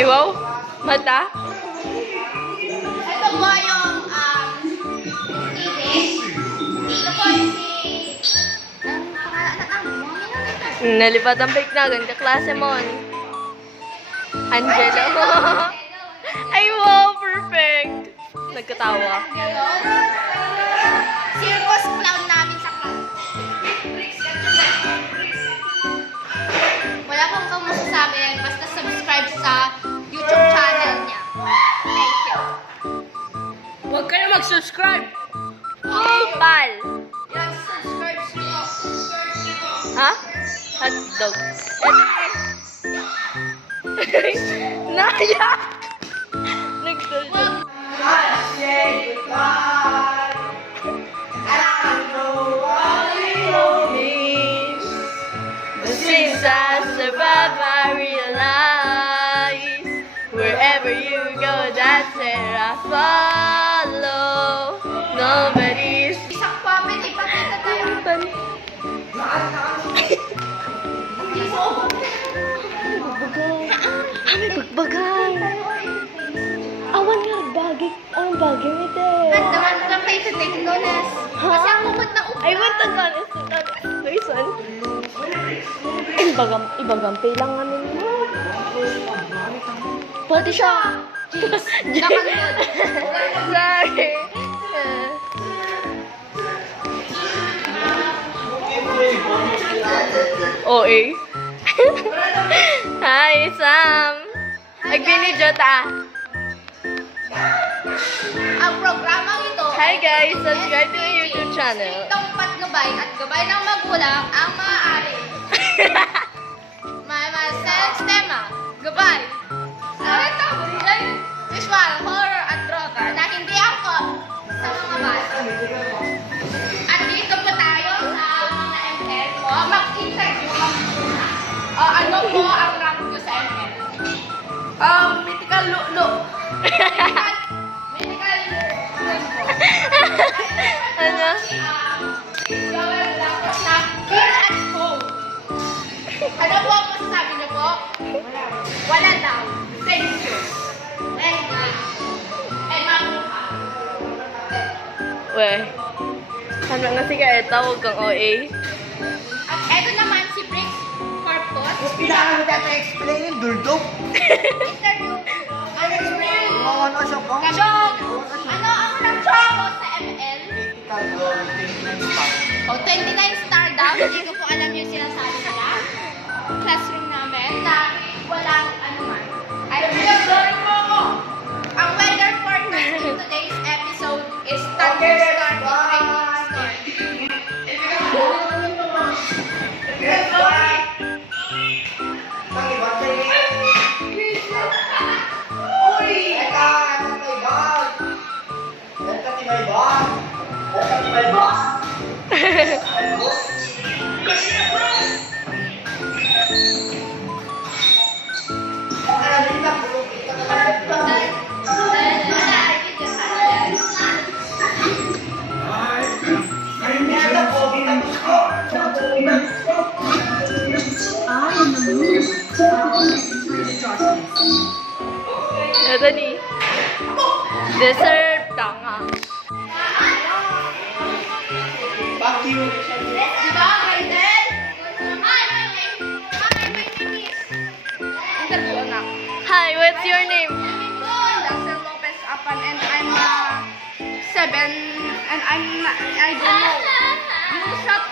Iwaw? Mata? Ito po yung titik. Ito po yung Nalipat ang fake na. Ganda klase mo. Angelo. Ay, wow! Perfect! Nagkatawa. Circus clown namin sa class. Wala pong kang masasabi yan. Basta subscribe sa YouTube channel niya. Thank you. Huwag ka na mag-subscribe! Pal! Yan, subscribe nyo. Ha? Hotdog. Naya! Nagsulog. Since I survived, I realize wherever you go, that's where I follow. Nobody's Isang puppet, ipakita tayo. May bagbagay. Awan nga, bagay. Ang bagay mo ito. Naman lang kayo sa take notice. Kasi ang kumot na upa. I want to honest. Person. Ibagampay lang namin. Pati siya. Jeez. Nakangod. Sorry. OA. Hi, Sam. Nagbinidyo ta. Ang programang ito, Hi guys, subscribe to my YouTube channel. itong patnubay at gabay ng magulang ang maaari. May sense tema, gabay. Ito, visual, horror at droga na hindi angkop sa mga bata. At dito po tayo sa mga ML po, mag-interview o ano po ang rank ko sa ML? Mythical Lulu. Mythical Ano? Gawin lang po sa feel at home. Ano po ang masasabi niyo po? Wala daw. Thank you. Thank you. And mabuha. Weh. Ano nga si Kaeta, huwag kang OA. At eto naman si Bricks Corpus. Kailangan mo dito explain, durdok. Interview. Ano explain? Ano siya po? Chong! Ano ang rank mo sa ML? O, 29 star daw. Hindi ko po alam yung sinasabi nila. Classroom namin na walang ano man. Ay, ang weather forecast in today's episode is thunderstorm and raining storm. Ito ni. Dessert tanga. Fuck you. Diba, Maiden? Hi, my name is Interview, anak. Hi, what's your name? Dr. Lopez Apan, and I'm 7, and I don't know. You shut